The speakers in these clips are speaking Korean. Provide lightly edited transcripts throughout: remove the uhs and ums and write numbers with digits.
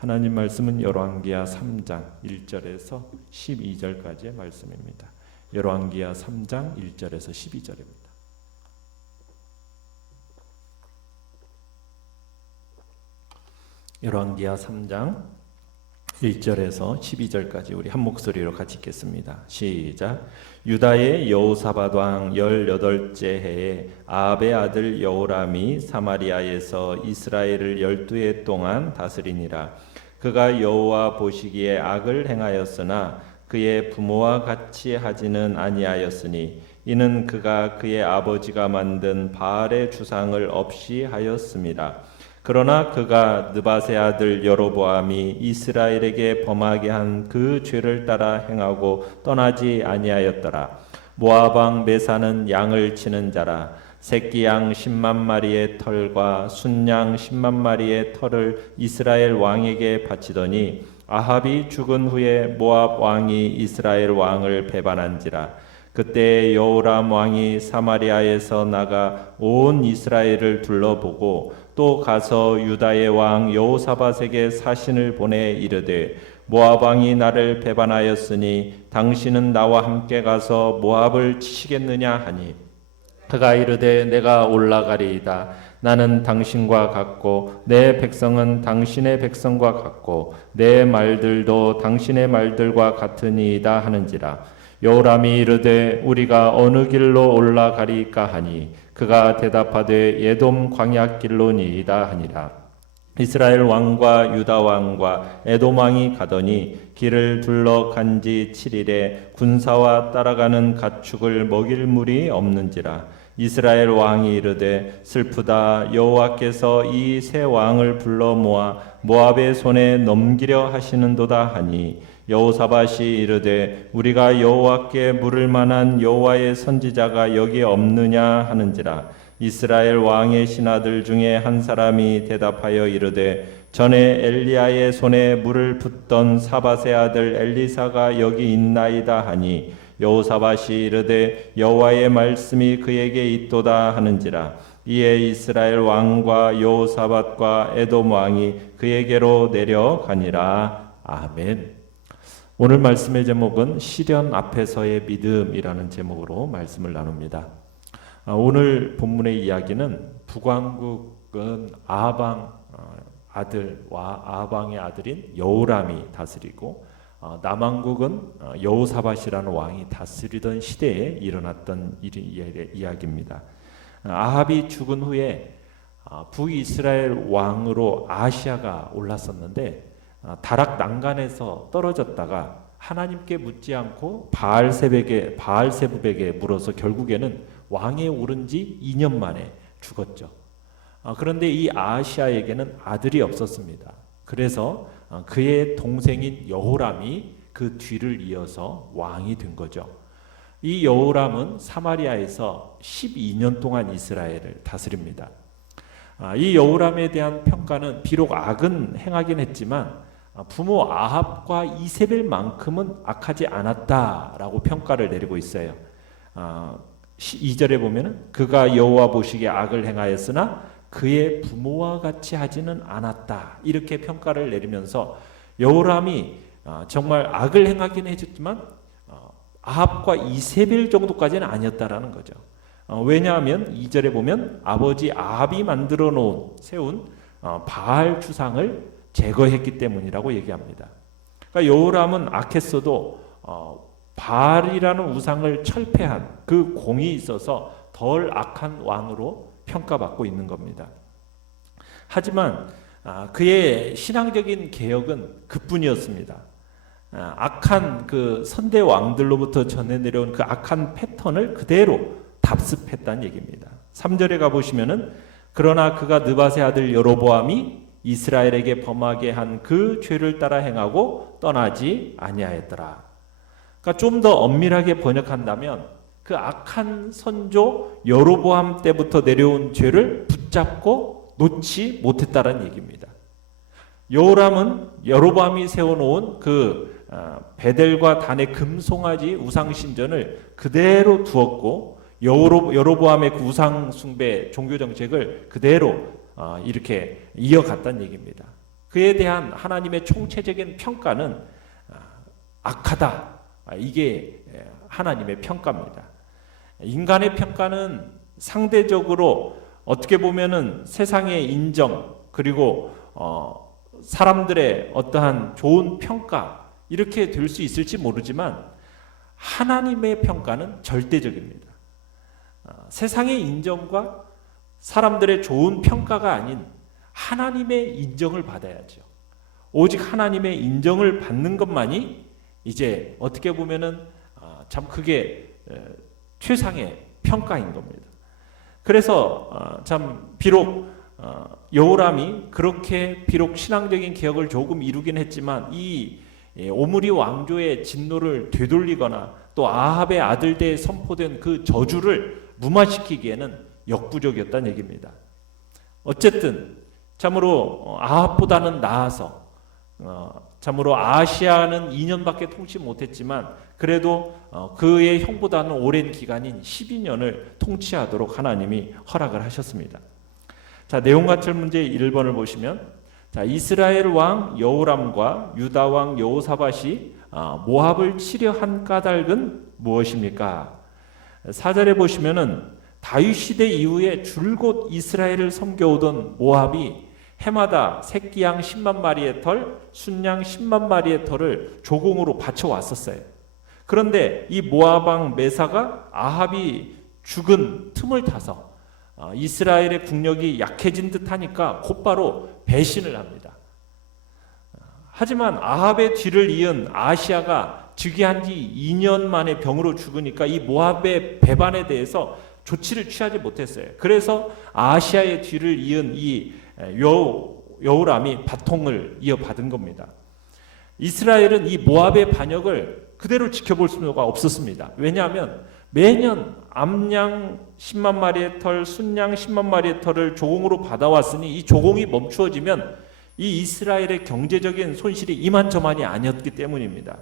하나님 말씀은 열왕기하 3장 1절에서 12절까지의 말씀입니다. 열왕기하 3장 1절에서 12절입니다. 열왕기하 3장 1절에서 12절까지 우리 한 목소리로 같이 읽겠습니다. 시작. 유다의 여호사밧 왕 18째 해에 아합의 아들 여호람이 사마리아에서 이스라엘을 12해 동안 다스리니라. 그가 여호와 보시기에 악을 행하였으나 그의 부모와 같이 하지는 아니하였으니 이는 그가 그의 아버지가 만든 바알의 주상을 없이 하였습니다. 그러나 그가 느밧의 아들 여로보암이 이스라엘에게 범하게 한 그 죄를 따라 행하고 떠나지 아니하였더라. 모압 왕 메사는 양을 치는 자라. 새끼 양 10만 마리의 털과 순양 10만 마리의 털을 이스라엘 왕에게 바치더니 아합이 죽은 후에 모압 왕이 이스라엘 왕을 배반한지라. 그때 여호람 왕이 사마리아에서 나가 온 이스라엘을 둘러보고 또 가서 유다의 왕 여호사밧에게 사신을 보내 이르되 모압 왕이 나를 배반하였으니 당신은 나와 함께 가서 모압을 치시겠느냐 하니 그가 이르되 내가 올라가리이다. 나는 당신과 같고 내 백성은 당신의 백성과 같고 내 말들도 당신의 말들과 같으니이다 하는지라. 여호람이 이르되 우리가 어느 길로 올라가리까 하니 그가 대답하되 예돔 광야길로니이다 하니라. 이스라엘 왕과 유다 왕과 에돔 왕이 가더니 길을 둘러 간지 7일에 군사와 따라가는 가축을 먹일 물이 없는지라. 이스라엘 왕이 이르되 슬프다. 여호와께서 이 세 왕을 불러 모아 모압의 손에 넘기려 하시는도다 하니 여호사밧이 이르되 우리가 여호와께 물을 만한 여호와의 선지자가 여기 없느냐 하는지라. 이스라엘 왕의 신하들 중에 한 사람이 대답하여 이르되 전에 엘리야의 손에 물을 붓던 사밧의 아들 엘리사가 여기 있나이다 하니 여호사밧이 이르되 여호와의 말씀이 그에게 있도다 하는지라. 이에 이스라엘 왕과 여호사밧과 에돔 왕이 그에게로 내려가니라. 아멘. 오늘 말씀의 제목은 시련 앞에서의 믿음이라는 제목으로 말씀을 나눕니다. 오늘 본문의 이야기는 북왕국은 아합 왕 아들과 아합 왕의 아들인 여호람이 다스리고 남왕국은 여호사밧이라는 왕이 다스리던 시대에 일어났던 이야기입니다. 아합이 죽은 후에 북이스라엘 왕으로 아하시아가 올랐었는데 다락 난간에서 떨어졌다가 하나님께 묻지 않고 바알세붑에게 물어서 결국에는 왕에 오른 지 2년 만에 죽었죠. 그런데 이 아하시아에게는 아들이 없었습니다. 그래서 그의 동생인 여호람이 그 뒤를 이어서 왕이 된 거죠. 이 여호람은 사마리아에서 12년 동안 이스라엘을 다스립니다. 이 여호람에 대한 평가는 비록 악은 행하긴 했지만 부모 아합과 이세벨만큼은 악하지 않았다라고 평가를 내리고 있어요. 2절에 보면은 그가 여호와 보시기에 악을 행하였으나 그의 부모와 같이 하지는 않았다, 이렇게 평가를 내리면서 여호람이 정말 악을 행하긴 해줬지만 아합과 이세벨 정도까지는 아니었다라는 거죠. 왜냐하면 2절에 보면 아버지 아합이 만들어 세운 바알 주상을 제거했기 때문이라고 얘기합니다. 그러니까 여호람은 악했어도 바알이라는 우상을 철폐한 그 공이 있어서 덜 악한 왕으로 평가받고 있는 겁니다. 하지만 그의 신앙적인 개혁은 그뿐이었습니다. 악한 그 선대 왕들로부터 전해 내려온 그 악한 패턴을 그대로 답습했다는 얘기입니다. 3절에 가보시면은 그러나 그가 느밧의 아들 여로보암이 이스라엘에게 범하게 한 그 죄를 따라 행하고 떠나지 아니하였더라. 그러니까 좀 더 엄밀하게 번역한다면 그 악한 선조 여로보암 때부터 내려온 죄를 붙잡고 놓지 못했다는 얘기입니다. 여호람은 여로보암이 세워놓은 그 베델과 단의 금송아지 우상 신전을 그대로 두었고 여로보암의 그 우상 숭배 종교 정책을 그대로 이렇게 이어갔다는 얘기입니다. 그에 대한 하나님의 총체적인 평가는 악하다. 이게 하나님의 평가입니다. 인간의 평가는 상대적으로 어떻게 보면은 세상의 인정 그리고 사람들의 어떠한 좋은 평가 이렇게 될 수 있을지 모르지만 하나님의 평가는 절대적입니다. 세상의 인정과 사람들의 좋은 평가가 아닌 하나님의 인정을 받아야죠. 오직 하나님의 인정을 받는 것만이 이제 어떻게 보면은 참 그게 최상의 평가인 겁니다. 그래서 참 비록 여호람이 그렇게 비록 신앙적인 개혁을 조금 이루긴 했지만 이 오므리 왕조의 진노를 되돌리거나 또 아합의 아들대에 선포된 그 저주를 무마시키기에는 역부족이었다는 얘기입니다. 어쨌든 참으로 아합보다는 나아서 참으로 아시아는 2년밖에 통치 못했지만 그래도 그의 형보다는 오랜 기간인 12년을 통치하도록 하나님이 허락을 하셨습니다. 자, 내용 같은 문제 1번을 보시면 자, 이스라엘 왕 여호람과 유다 왕 여호사밧이 모압을 치려 한 까닭은 무엇입니까? 4절에 보시면은 다윗 시대 이후에 줄곧 이스라엘을 섬겨오던 모압이 해마다 새끼양 10만 마리의 털, 순양 10만 마리의 털을 조공으로 바쳐왔었어요. 그런데 이 모압 왕 메사가 아합이 죽은 틈을 타서 이스라엘의 국력이 약해진 듯하니까 곧바로 배신을 합니다. 하지만 아합의 뒤를 이은 아시아가 즉위한 지 2년 만에 병으로 죽으니까 이 모압의 배반에 대해서 조치를 취하지 못했어요. 그래서 아시아의 뒤를 이은 이 여호람이 바통을 이어받은 겁니다. 이스라엘은 이 모압의 반역을 그대로 지켜볼 수가 없었습니다. 왜냐하면 매년 암양 10만 마리의 털, 순양 10만 마리의 털을 조공으로 받아왔으니 이 조공이 멈추어지면 이 이스라엘의 경제적인 손실이 이만저만이 아니었기 때문입니다.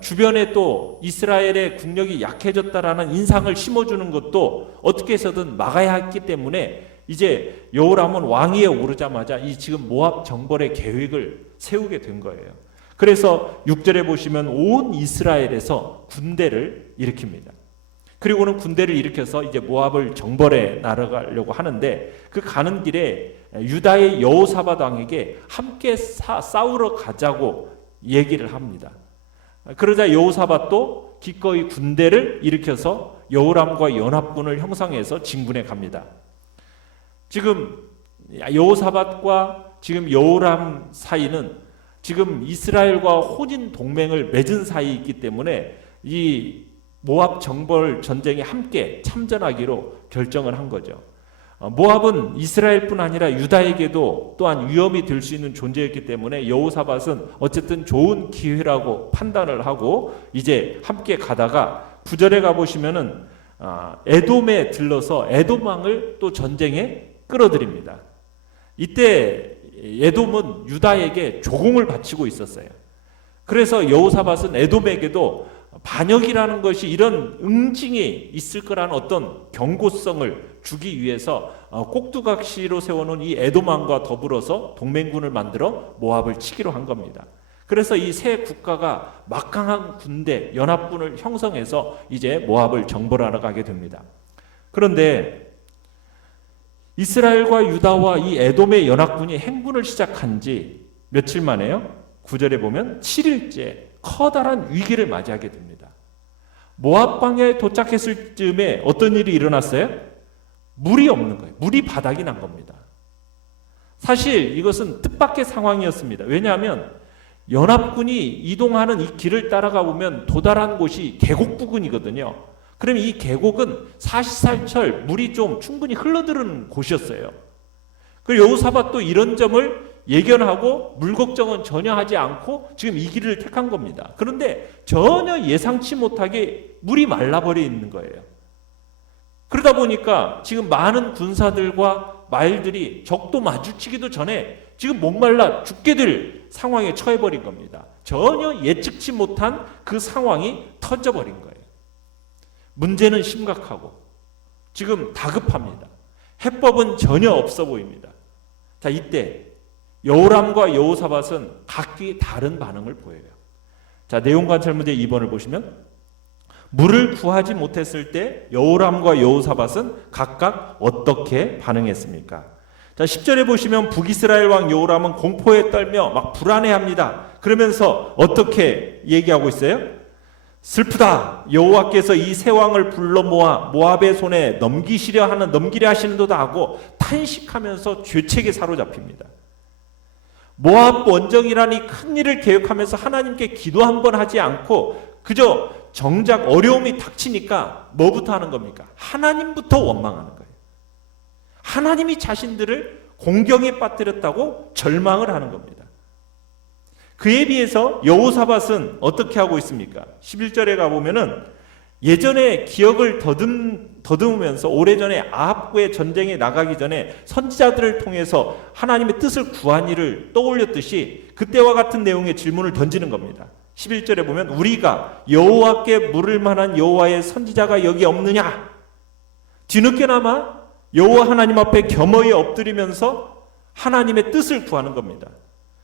주변에 또 이스라엘의 국력이 약해졌다라는 인상을 심어주는 것도 어떻게 해서든 막아야 했기 때문에 이제 여호람은 왕위에 오르자마자 이 지금 모압 정벌의 계획을 세우게 된 거예요. 그래서 6절에 보시면 온 이스라엘에서 군대를 일으킵니다. 그리고는 군대를 일으켜서 이제 모압을 정벌해 나아가려고 하는데 그 가는 길에 유다의 여호사밧 왕에게 함께 싸우러 가자고 얘기를 합니다. 그러자 여호사밧도 기꺼이 군대를 일으켜서 여호람과 연합군을 형성해서 진군해 갑니다. 지금 여호사밧과 지금 여호람 사이는 지금 이스라엘과 혼인 동맹을 맺은 사이이기 때문에 이 모압 정벌 전쟁에 함께 참전하기로 결정을 한 거죠. 모압은 이스라엘뿐 아니라 유다에게도 또한 위험이 될 수 있는 존재였기 때문에 여호사밧은 어쨌든 좋은 기회라고 판단을 하고 이제 함께 가다가 9절에 가보시면은 에돔에 들러서 에돔 왕을 또 전쟁에 끌어들입니다. 이때 에돔은 유다에게 조공을 바치고 있었어요. 그래서 여호사밧은 에돔에게도 반역이라는 것이 이런 응징이 있을 거라는 어떤 경고성을 주기 위해서 꼭두각시로 세워놓은 이 에돔 왕과 더불어서 동맹군을 만들어 모압을 치기로 한 겁니다. 그래서 이 세 국가가 막강한 군대 연합군을 형성해서 이제 모압을 정벌하러 가게 됩니다. 그런데 이스라엘과 유다와 이 에돔의 연합군이 행군을 시작한 지 며칠 만에요. 9절에 보면 7일째 커다란 위기를 맞이하게 됩니다. 모압 방에 도착했을 즈음에 어떤 일이 일어났어요? 물이 없는 거예요. 물이 바닥이 난 겁니다. 사실 이것은 뜻밖의 상황이었습니다. 왜냐하면 연합군이 이동하는 이 길을 따라가 보면 도달한 곳이 계곡 부근이거든요. 그럼 이 계곡은 사시사철 물이 좀 충분히 흘러들은 곳이었어요. 그리고 여호사밧도 이런 점을 예견하고 물 걱정은 전혀 하지 않고 지금 이 길을 택한 겁니다. 그런데 전혀 예상치 못하게 물이 말라버려 있는 거예요. 그러다 보니까 지금 많은 군사들과 말들이 적도 마주치기도 전에 지금 목말라 죽게 될 상황에 처해버린 겁니다. 전혀 예측치 못한 그 상황이 터져버린 거예요. 문제는 심각하고 지금 다급합니다. 해법은 전혀 없어 보입니다. 자, 이때 여호람과 여호사밧은 각기 다른 반응을 보여요. 자, 내용 관찰 문제 2번을 보시면 물을 구하지 못했을 때 여호람과 여호사밧은 각각 어떻게 반응했습니까? 자, 10절에 보시면 북이스라엘 왕 여호람은 공포에 떨며 막 불안해합니다. 그러면서 어떻게 얘기하고 있어요? 슬프다. 여호와께서 이 세 왕을 불러 모아 모압의 손에 넘기려 하시는도다 하고 탄식하면서 죄책에 사로잡힙니다. 모압 원정이라니 큰 일을 계획하면서 하나님께 기도 한 번 하지 않고 그저 정작 어려움이 닥치니까 뭐부터 하는 겁니까? 하나님부터 원망하는 거예요. 하나님이 자신들을 공경에 빠뜨렸다고 절망을 하는 겁니다. 그에 비해서 여호사밧은 어떻게 하고 있습니까? 11절에 가보면은 예전에 기억을 더듬으면서 오래전에 아합과의 전쟁에 나가기 전에 선지자들을 통해서 하나님의 뜻을 구한 일을 떠올렸듯이 그때와 같은 내용의 질문을 던지는 겁니다. 11절에 보면 우리가 여호와께 물을 만한 여호와의 선지자가 여기 없느냐? 뒤늦게나마 여호와 하나님 앞에 겸허히 엎드리면서 하나님의 뜻을 구하는 겁니다.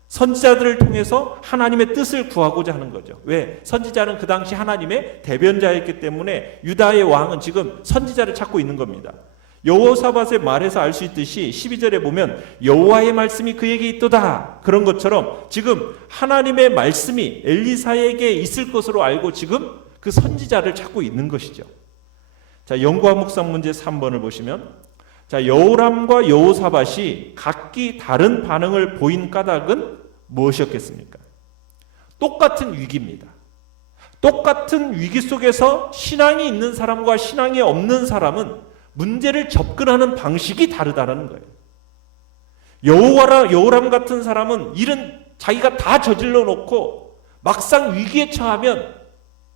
선지자들을 통해서 하나님의 뜻을 구하고자 하는 거죠. 왜? 선지자는 그 당시 하나님의 대변자였기 때문에 유다의 왕은 지금 선지자를 찾고 있는 겁니다. 여호사밧의 말에서 알 수 있듯이 12절에 보면 여호와의 말씀이 그에게 있도다. 그런 것처럼 지금 하나님의 말씀이 엘리사에게 있을 것으로 알고 지금 그 선지자를 찾고 있는 것이죠. 자, 연구와 묵상 문제 3번을 보시면 자, 여호람과 여호사밧이 각기 다른 반응을 보인 까닭은 무엇이었겠습니까? 똑같은 위기입니다. 똑같은 위기 속에서 신앙이 있는 사람과 신앙이 없는 사람은 문제를 접근하는 방식이 다르다는 거예요. 여호람 같은 사람은 일은 자기가 다 저질러 놓고 막상 위기에 처하면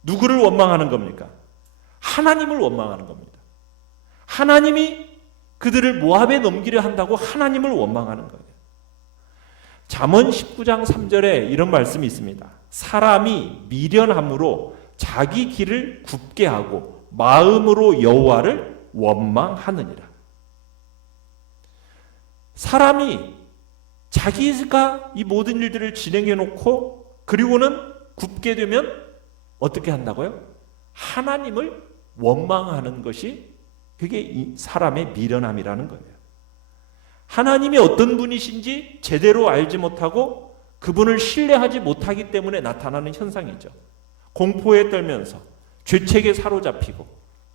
누구를 원망하는 겁니까? 하나님을 원망하는 겁니다. 하나님이 그들을 모압에 넘기려 한다고 하나님을 원망하는 거예요. 잠언 19장 3절에 이런 말씀이 있습니다. 사람이 미련함으로 자기 길을 굽게 하고 마음으로 여호와를 원망하느니라. 사람이 자기가 이 모든 일들을 진행해 놓고 그리고는 굽게 되면 어떻게 한다고요? 하나님을 원망하는 것이 그게 사람의 미련함이라는 거예요. 하나님이 어떤 분이신지 제대로 알지 못하고 그분을 신뢰하지 못하기 때문에 나타나는 현상이죠. 공포에 떨면서 죄책에 사로잡히고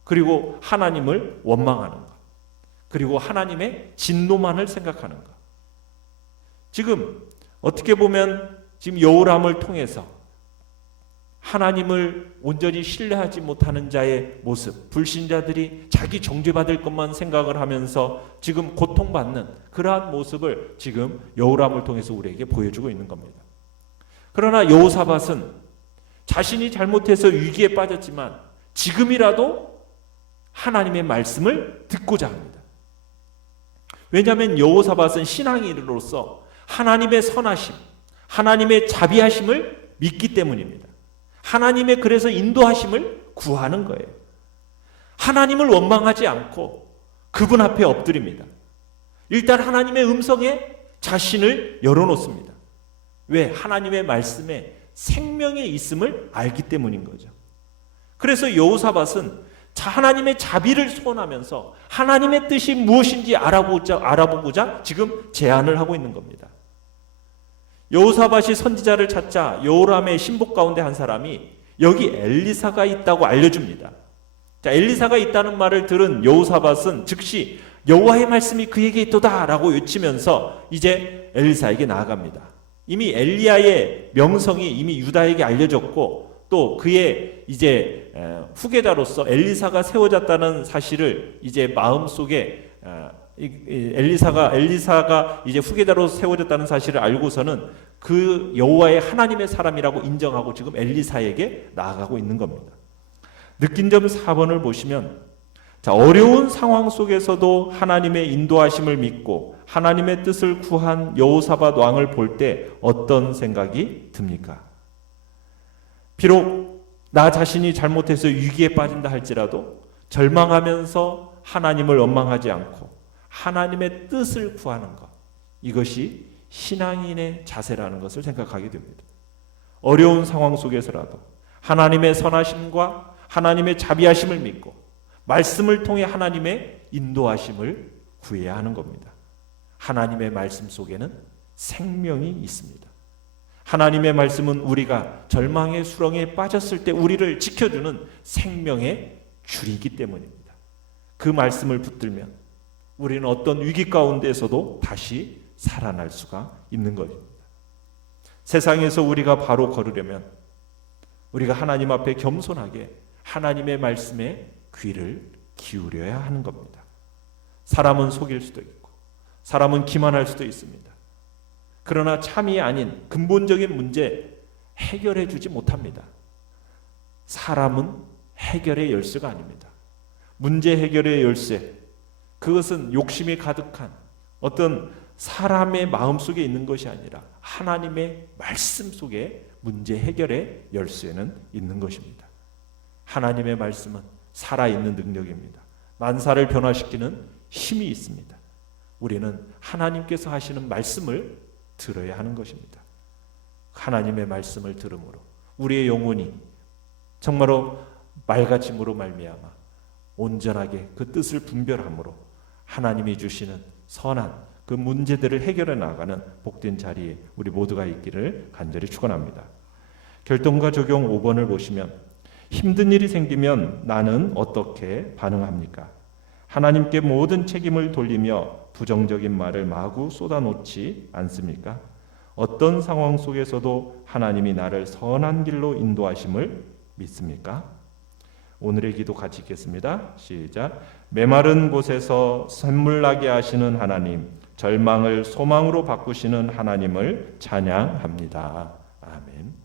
그리고 하나님을 원망하는 것. 그리고 하나님의 진노만을 생각하는 것. 지금 어떻게 보면 지금 여호람을 통해서 하나님을 온전히 신뢰하지 못하는 자의 모습, 불신자들이 자기 정죄받을 것만 생각을 하면서 지금 고통받는 그러한 모습을 지금 여호람을 통해서 우리에게 보여주고 있는 겁니다. 그러나 여호사밧은 자신이 잘못해서 위기에 빠졌지만 지금이라도 하나님의 말씀을 듣고자 합니다. 왜냐하면 여호사밧은 신앙인으로서 하나님의 선하심, 하나님의 자비하심을 믿기 때문입니다. 하나님의 그래서 인도하심을 구하는 거예요. 하나님을 원망하지 않고 그분 앞에 엎드립니다. 일단 하나님의 음성에 자신을 열어놓습니다. 왜? 하나님의 말씀에 생명이 있음을 알기 때문인 거죠. 그래서 여호사밧은 하나님의 자비를 소원하면서 하나님의 뜻이 무엇인지 알아보고자 지금 제안을 하고 있는 겁니다. 여호사밧이 선지자를 찾자 여호람의 신복 가운데 한 사람이 여기 엘리사가 있다고 알려줍니다. 자, 엘리사가 있다는 말을 들은 여호사밧은 즉시 여호와의 말씀이 그에게 있도다 라고 외치면서 이제 엘리사에게 나아갑니다. 이미 엘리야의 명성이 이미 유다에게 알려졌고 또 그의 이제 후계자로서 엘리사가 세워졌다는 사실을 이제 마음속에 엘리사가 이제 후계자로 세워졌다는 사실을 알고서는 그 여호와의 하나님의 사람이라고 인정하고 지금 엘리사에게 나아가고 있는 겁니다. 느낀 점 4번을 보시면 자, 어려운 상황 속에서도 하나님의 인도하심을 믿고 하나님의 뜻을 구한 여호사밧 왕을 볼 때 어떤 생각이 듭니까? 비록 나 자신이 잘못해서 위기에 빠진다 할지라도 절망하면서 하나님을 원망하지 않고 하나님의 뜻을 구하는 것, 이것이 신앙인의 자세라는 것을 생각하게 됩니다. 어려운 상황 속에서라도 하나님의 선하심과 하나님의 자비하심을 믿고 말씀을 통해 하나님의 인도하심을 구해야 하는 겁니다. 하나님의 말씀 속에는 생명이 있습니다. 하나님의 말씀은 우리가 절망의 수렁에 빠졌을 때 우리를 지켜주는 생명의 줄이기 때문입니다. 그 말씀을 붙들면 우리는 어떤 위기 가운데에서도 다시 살아날 수가 있는 것입니다. 세상에서 우리가 바로 걸으려면 우리가 하나님 앞에 겸손하게 하나님의 말씀에 귀를 기울여야 하는 겁니다. 사람은 속일 수도 있고 사람은 기만할 수도 있습니다. 그러나 참이 아닌 근본적인 문제 해결해 주지 못합니다. 사람은 해결의 열쇠가 아닙니다. 문제 해결의 열쇠, 그것은 욕심이 가득한 어떤 사람의 마음속에 있는 것이 아니라 하나님의 말씀 속에 문제 해결의 열쇠는 있는 것입니다. 하나님의 말씀은 살아있는 능력입니다. 만사를 변화시키는 힘이 있습니다. 우리는 하나님께서 하시는 말씀을 들어야 하는 것입니다. 하나님의 말씀을 들음으로 우리의 영혼이 정말로 맑아짐으로 말미암아 온전하게 그 뜻을 분별함으로 하나님이 주시는 선한 그 문제들을 해결해 나가는 복된 자리에 우리 모두가 있기를 간절히 축원합니다. 결론과 적용 5번을 보시면 힘든 일이 생기면 나는 어떻게 반응합니까? 하나님께 모든 책임을 돌리며 부정적인 말을 마구 쏟아놓지 않습니까? 어떤 상황 속에서도 하나님이 나를 선한 길로 인도하심을 믿습니까? 오늘의 기도 같이 읽겠습니다. 시작. 메마른 곳에서 샘물나게 하시는 하나님, 절망을 소망으로 바꾸시는 하나님을 찬양합니다. 아멘.